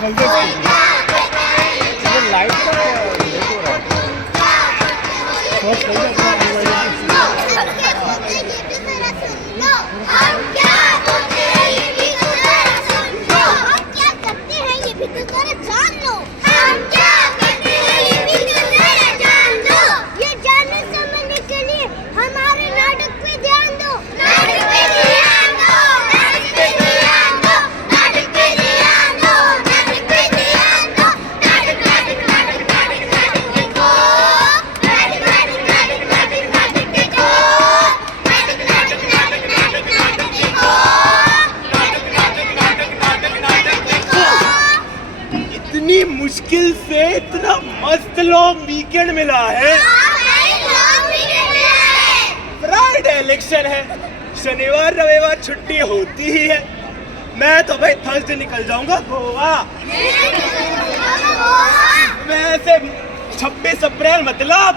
Light का late हो रहा मुश्किल से इतना मस्त लॉन्ग वीकेंड मिला है। फ्राइडे इलेक्शन है, शनिवार रविवार छुट्टी होती ही है। मैं तो भाई थर्सडे निकल जाऊंगा गोवा। वैसे 26 अप्रैल मतलब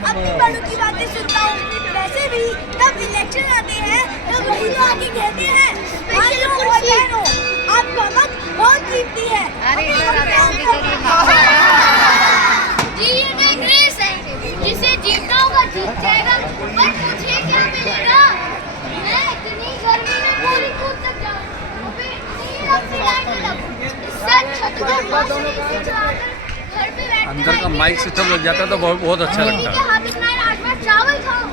अपनी बड़ों की बातें सुनता हूँ। वैसे भी जब इलेक्शन आते हैं तब वही तो आके कहते हैं भाइयों और बहनों आपका मत बहुत कीमती है। जी ये एक रेस है, जिसे जीतना होगा जीत जाएगा। पर मुझे क्या मिलेगा? मैं इतनी गर्मी में पूरी कूद तक जाऊँ और फिर इतनी लंबी लाइन में लगूँ। इससे अच्छा तो मैं मौसमी से चलाकर घर पे बैठ अंदर का माइक सिस्टम लग जाता है तो बहुत अच्छा लगता है। चावल खाओ,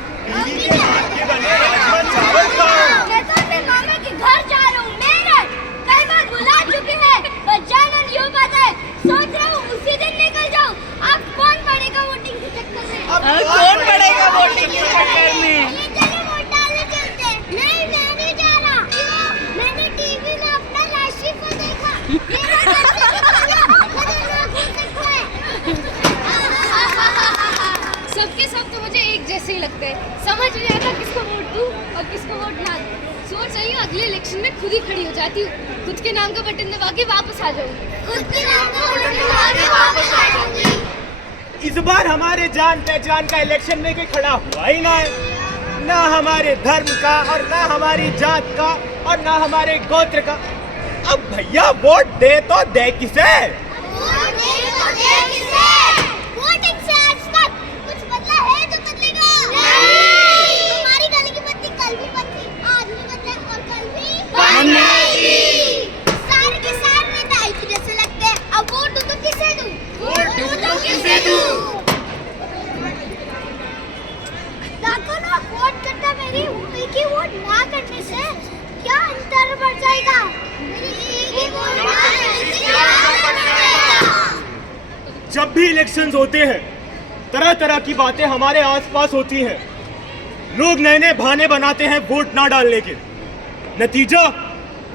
अपने मामा के घर जा रहा हूँ। मेरठ कई बार बुला चुके हैं पर जाना नहीं हो पाता है। सोच रहा हूँ उसी दिन निकल जाऊँ। अब कौन पड़ेगा वोटिंग के चक्कर में? कौन पड़ेगा वोटिंग के चक्कर में? चलो वोट डालने चलते हैं। नहीं मैं नहीं जा रहा। मैंने टीवी में अपना राशिफल देखा। सबके सब तो मुझे एक जैसे ही लगते हैं। समझ नहीं आता किसको वोट दूं और किसको वोट ना दूं। सोच रही हूँ अगले इलेक्शन में खुद ही खड़ी हो जाती हूँ। खुद के नाम का बटन दबा के वापस आ जाऊंगी। खुद के नाम का बटन दबा के वापस आ जाऊंगी। इस बार हमारे जान पहचान का इलेक्शन में कोई खड़ा हुआ ही ना है। ना हमारे धर्म का और ना हमारी जात का और ना हमारे गोत्र का। अब भैया वोट दे तो दे किसे? सारे के सारे नेता एक जैसे लगते हैं। अब वोट दूं तो किसे दूं? लाखों लोग वोट करता मेरी एक ही वोट ना करने से क्या अंतर बढ़ जाएगा? मेरी एक ही वोट ना करने से क्या अंतर बढ़ जाएगा? जब भी इलेक्शंस होते हैं तरह तरह की बातें हमारे आसपास होती हैं। लोग नए नए बहाने बनाते हैं वोट ना डालने के। नतीजा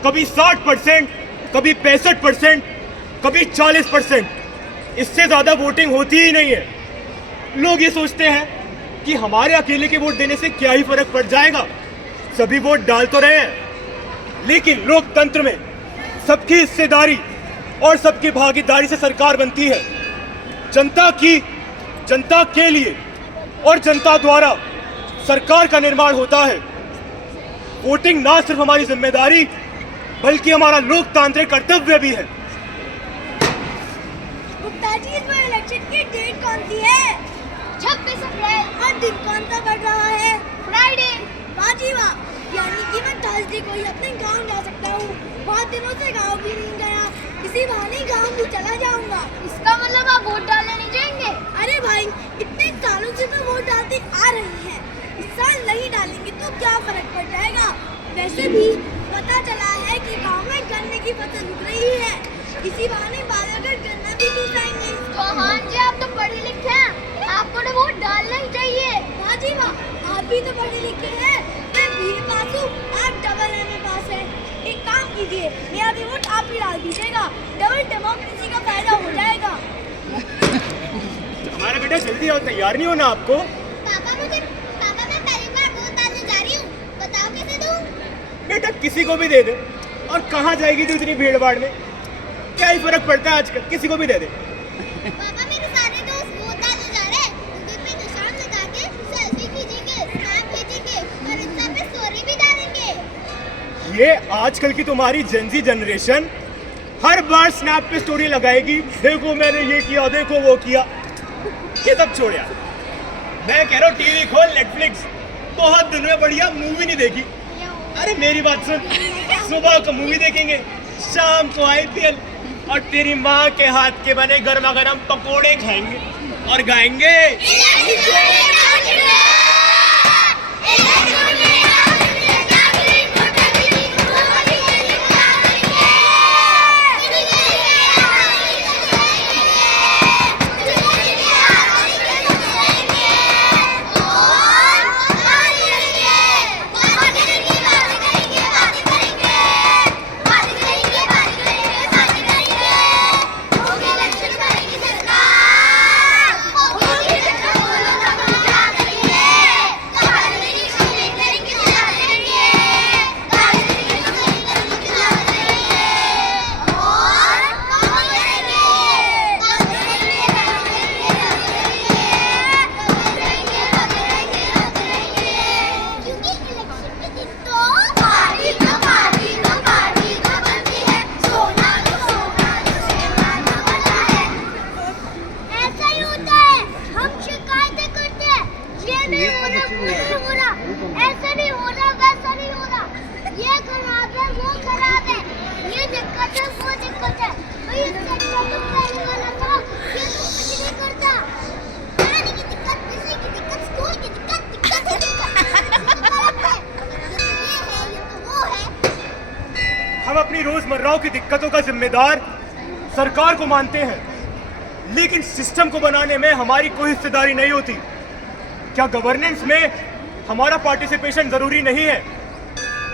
कभी 60%, कभी 65%, कभी 40%। इससे ज्यादा वोटिंग होती ही नहीं है। लोग ये सोचते हैं कि हमारे अकेले के वोट देने से क्या ही फर्क पड़ जाएगा, सभी वोट डाल तो रहे हैं। लेकिन लोकतंत्र में सबकी हिस्सेदारी और सबकी भागीदारी से सरकार बनती है। जनता की, जनता के लिए और जनता द्वारा सरकार का निर्माण होता है। वोटिंग ना सिर्फ हमारी जिम्मेदारी बल्कि हमारा लोकतांत्रिक कर्तव्य भी है। गुप्ता जी इस बार इलेक्शन की डेट कौन सी है? 26 अप्रैल। और दिन कौन सा बढ़ रहा है? फ्राइडे। वाह जी वाह, यानी कि मैं थर्सडे को ही अपने गांव जा सकता हूँ। बहुत दिनों से गांव भी नहीं गया, इसी बहाने गांव भी चला जाऊंगा। इसका मतलब आप वोट डालने नहीं जाएंगे? अरे भाई, इतने सालों से तो वोट डालते आ रही है, इस साल नहीं डालेंगे तो क्या फर्क पड़ जाएगा? वैसे भी पता चला है कि गांव में गन्ने की फसल उग रही है, इसी बहाने बालागढ़ गन्ना भी चूसाएंगे। चौहान जी आप तो पढ़े लिखे हैं, आपको तो वोट डालना ही चाहिए। वाह जी वाह, आप भी तो पढ़े लिखे हैं। मैं BA पास हूँ, आप MA पास है। एक काम कीजिए, मेरा भी वोट आप ही डाल दीजिएगा, डबल डेमोक्रेसी का फायदा हो जाएगा। हमारा बेटा जल्दी आओ, तैयार नहीं होना आपको? पापा मैं पहली बार वोट डालने जा रही हूँ, बताओ कैसे दूँ? किसी को भी दे दे। और कहाँ जाएगी तू इतनी भीड़ भाड़ में? क्या ही फर्क पड़ता है आजकल, किसी को भी दे दे। पापा मेरे सारे दोस्त वोट डालने जा रहे हैं। उनके पे निशान लगा के सेल्फी खींचेंगे, स्नैप भेजेंगे और इंस्टा पे स्टोरी भी डालेंगे। ये आजकल की तुम्हारी जेनजी जनरेशन हर बार स्नैप पे स्टोरी लगाएगी, देखो मैंने ये किया, देखो वो किया। ये सब छोड़ यार, मैं कह रहा हूँ टीवी खोल, नेटफ्लिक्स। बहुत दिन में बढ़िया मूवी नहीं देखी। अरे मेरी बात सुन, सुबह को मूवी देखेंगे, शाम को IPL और तेरी माँ के हाथ के बने गर्मा गर्म पकोड़े खाएंगे और गाएंगे। हम अपनी रोजमर्रा की दिक्कतों का जिम्मेदार सरकार को मानते हैं, लेकिन सिस्टम को बनाने में हमारी कोई हिस्सेदारी नहीं होती। क्या गवर्नेंस में हमारा पार्टिसिपेशन जरूरी नहीं है?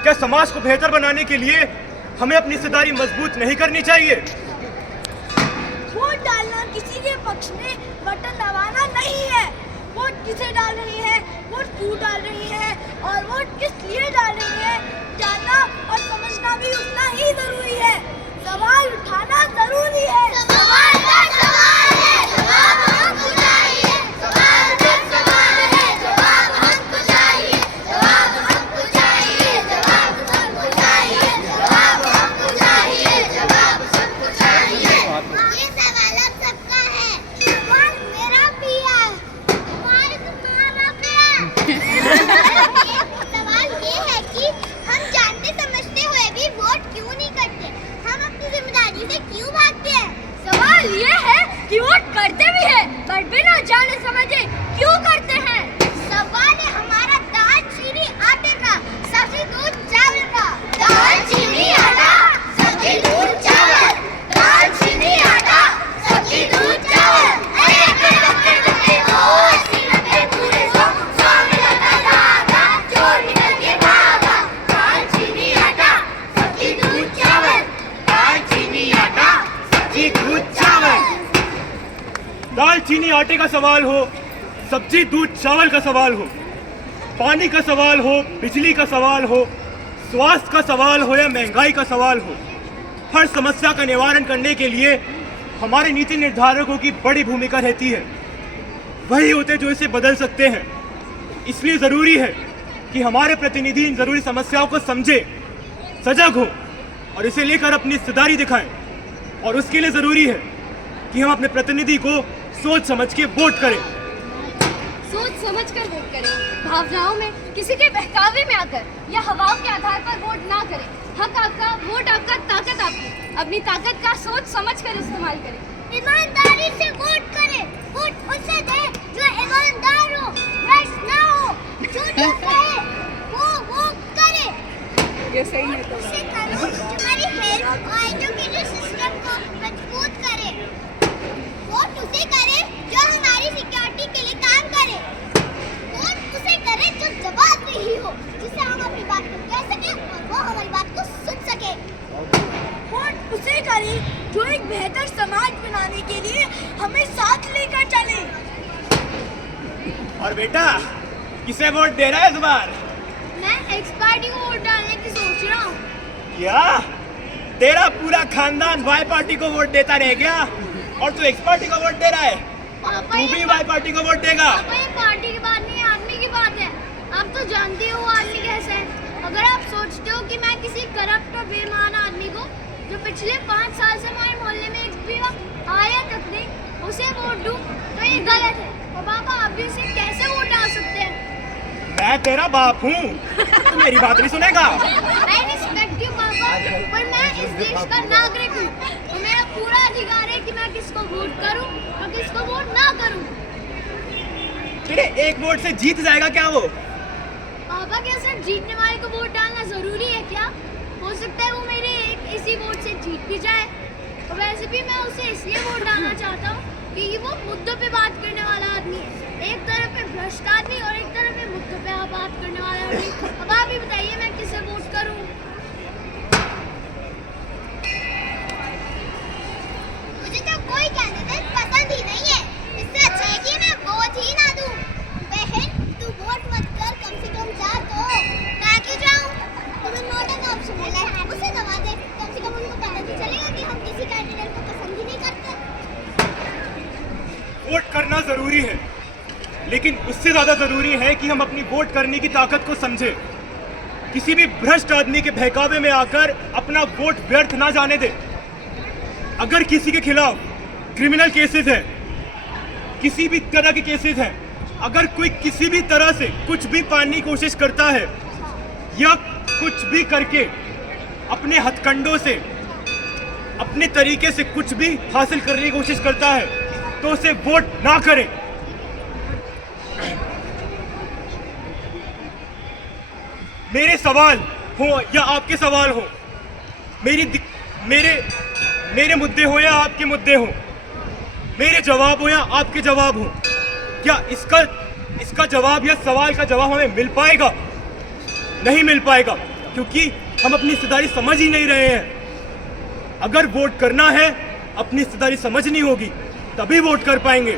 क्या समाज को बेहतर बनाने के लिए हमें अपनी हिस्सेदारी मजबूत नहीं करनी चाहिए? वोट डालना किसी के पक्ष में बटन दबाना नहीं है। वोट किसे डाल रही है, वोट क्यों डाल रही है और वोट किस लिए डाल रही है, जानना और समझना भी उतना ही जरूरी है। सवाल उठाना जरूरी है। सवाल का सवाल है, जवाब हमको चाहिए। सवाल का सवाल है, जवाब हमको चाहिए। जवाब हमको चाहिए, जवाब हमको चाहिए। जवाब हमको चाहिए, जवाब सबको चाहिए। ये सवाल अब सबका है, सवाल मेरा भी है, सवाल तुम्हारा भी है। सवाल ये है कि हम जानते समझते हुए भी वोट क्यों नहीं करते? हम अपनी जिम्मेदारी से क्यों भागते हैं? सवाल ये है कि वोट करते भी है पर बिना जाने समझे क्यों करते हैं? सवाल है हमारा दाल चीनी आटे का, सब्जी दूध चावल का। दाल चीनी आटा, सब्जी दूध चावल। दाल चीनी आटा, सब्जी दूध चावल। चोर निकल के भागा। दाल चीनी आटा, सब्जी दूध चावल। दाल चीनी आटा, सब्जी दूध चावल। दाल चीनी आटे का सवाल हो, सब्जी दूध चावल का सवाल हो, पानी का सवाल हो, बिजली का सवाल हो, स्वास्थ्य का सवाल हो या महंगाई का सवाल हो, हर समस्या का निवारण करने के लिए हमारे नीति निर्धारकों की बड़ी भूमिका रहती है। वही होते जो इसे बदल सकते हैं। इसलिए जरूरी है कि हमारे प्रतिनिधि इन जरूरी समस्याओं को समझे, सजग हो और इसे लेकर अपनी हिस्सेदारी दिखाएं। और उसके लिए जरूरी है कि हम अपने प्रतिनिधि को सोच समझ के वोट करें। सोच समझ कर वोट करें, भावनाओं में किसी के बहकावे में आकर या हवाओं के आधार पर वोट ना करें। हक आपका, वोट आपका, ताकत आपकी। अपनी ताकत का सोच समझ कर इस्तेमाल करें। ईमानदारी से वोट करें। वोट उसे दे जो ईमानदार हो, भ्रष्ट ना हो, झूठ न कहे, वो करे। ये सही है। उसे करो जो हमारी हेल्थ और एजुकेशन सिस्टम को मजबूत करे। वोट उसे करे जो हमारी सिक्योरिटी के लिए काम करे। वोट उसे करे जो जवाबदेही हो, जिससे हम अपनी बात को कह सके और वो हमारी बात को सुन सके। वोट उसे करें जो एक बेहतर समाज बनाने के लिए हमें साथ लेकर चले। और बेटा, किसे वोट दे रहा है इस बार? मैं एक्स पार्टी को वोट डालने की सोच रहा हूँ। क्या तेरा पूरा खानदान वाई पार्टी को वोट देता रह गया और तू एक्स पार्टी को वोट दे रहा है? पापा तू ये भी वाई पार्टी को वोट देगा? पापा ये पार्टी की बात नहीं, आदमी की बात है। आप तो जानते हो वो आदमी कैसा है। अगर आप सोचते हो कि मैं किसी करप्ट और बेईमान आदमी को जो पिछले 5 साल से हमारे मोहल्ले में एक भी वक्त आया तक नहीं, उसे वोट दूं, तो ये गलत है। और पापा आप भी उसे कैसे वोट डाल सकते हैं? मैं तेरा बाप हूँ, तू मेरी बात नहीं सुनेगा। I respect you, पापा, पर मैं इस देश का नागरिक हूँ और मेरा पूरा अधिकार है कि मैं किसको वोट करूँ और किसको वोट ना करूँ। तेरे एक वोट से जीत जाएगा क्या वो? पापा क्या सिर्फ जीतने वाले को वोट डालना जरूरी है क्या? हो सकता है वो मेरे इसी वोट से जीत भी जाए। और वैसे भी मैं उसे इसलिए वोट डालना चाहता हूँ क्योंकि वो मुद्दों पे बात करने वाला आदमी है। एक तरफ पे भ्रष्ट आदमी और एक तरफ पे मुद्दों पे बात करने वाला आदमी। अब आप ही बताइए मैं किसे वोट करूँ? मुझे तो कोई कैंडिडेट पसंद ही नहीं है। इससे अच्छा है कि मैं वोट ही ना दूं। बहन तू वोट मत कर, कम से कम जा तो। मैं क्यों जाऊं? तुम्हें नोटा का ऑप्शन मिला है, उसे दबा दे। कम से कम उनको पता तो चलेगा कि हम किसी कैंडिडेट को पसंद ही नहीं करते। वोट करना जरूरी है, लेकिन उससे ज्यादा जरूरी है कि हम अपनी वोट करने की ताकत को समझें। किसी भी भ्रष्ट आदमी के बहकावे में आकर अपना वोट व्यर्थ ना जाने दें। अगर किसी के खिलाफ क्रिमिनल केसेस हैं, किसी भी तरह के केसेस हैं, अगर कोई किसी भी तरह से कुछ भी पाने की कोशिश करता है या कुछ भी करके अपने हथकंडों से अपने तरीके से कुछ भी हासिल करने की कोशिश करता है तो उसे वोट ना करें। मेरे सवाल हो या आपके सवाल हो, मेरे मुद्दे हो या आपके मुद्दे हो, मेरे जवाब हो या आपके जवाब हो, क्या इसका जवाब या सवाल का जवाब हमें मिल पाएगा? नहीं मिल पाएगा, क्योंकि हम अपनी हिस्सेदारी समझ ही नहीं रहे हैं। अगर वोट करना है, अपनी हिस्सेदारी समझनी होगी, तभी वोट कर पाएंगे।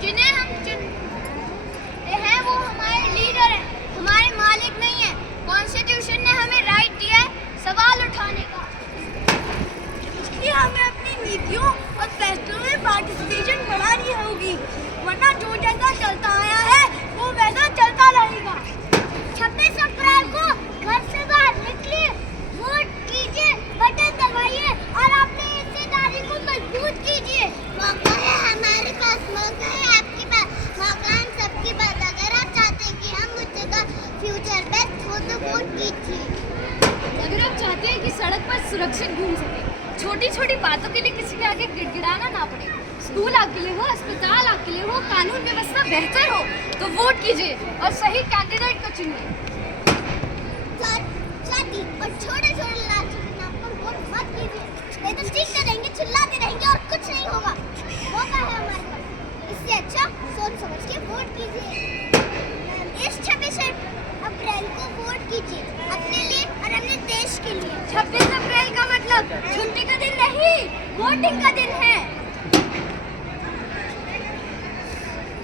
जिन्हें हम चुनते हैं वो हमारे लीडर हैं, हमारे मालिक नहीं है। कॉन्स्टिट्यूशन ने हमें राइट दिया है सवाल उठाने का। इसलिए हमें अपनी नीतियों और फैसलों में पार्टिसिपेशन बढ़ानी होगी, वरना जो जैसा चलता आया है वो वैसा चलता रहेगा। 26 अप्रैल को घर से बाहर निकलिए, वोट कीजिए, बटन दबाइए और अपनी हिस्सेदारी को मजबूत कीजिए। मौका है हमारे पास, मौका है आपके पास, मौका हम सबके पास। अगर आप चाहते हैं कि हम मुझे का फ्यूचर बेस्ट हो तो वोट कीजिए। अगर आप चाहते हैं कि सड़क पर सुरक्षित घूम सके, छोटी छोटी बातों के लिए किसी के आगे गिड़गिड़ाना ना पड़े, स्कूल आपके लिए हो, अस्पताल आपके लिए हो, कानून व्यवस्था बेहतर हो, तो वोट कीजिए और सही कैंडिडेट को चुनिए। जाति और छोटे छोटे लालची के नाम पर वोट मत कीजिए, नहीं तो चीखते रहेंगे, चिल्लाते रहेंगे और कुछ नहीं होगा। मौका है हमारे पास, इससे अच्छा सोच समझ के वोट कीजिए। इस 26 अप्रैल को वोट कीजिए अपने लिए और अपने देश के लिए। 26 अप्रैल का मतलब छुट्टी का दिन नहीं, वोटिंग का दिन है।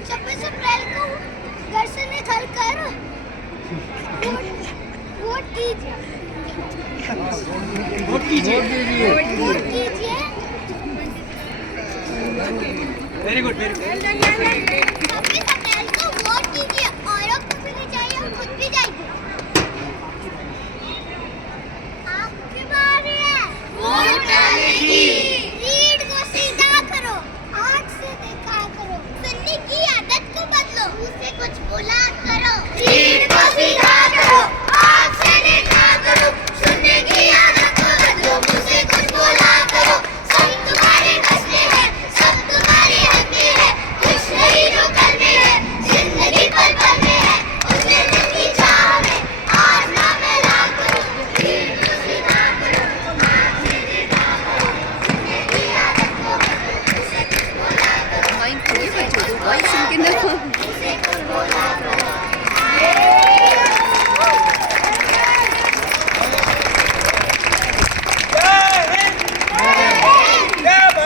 26 अप्रैल को घर से निकल कर वोट कीजिए। वोट कीजिए। वोट कीजिए। Very good, very good. 26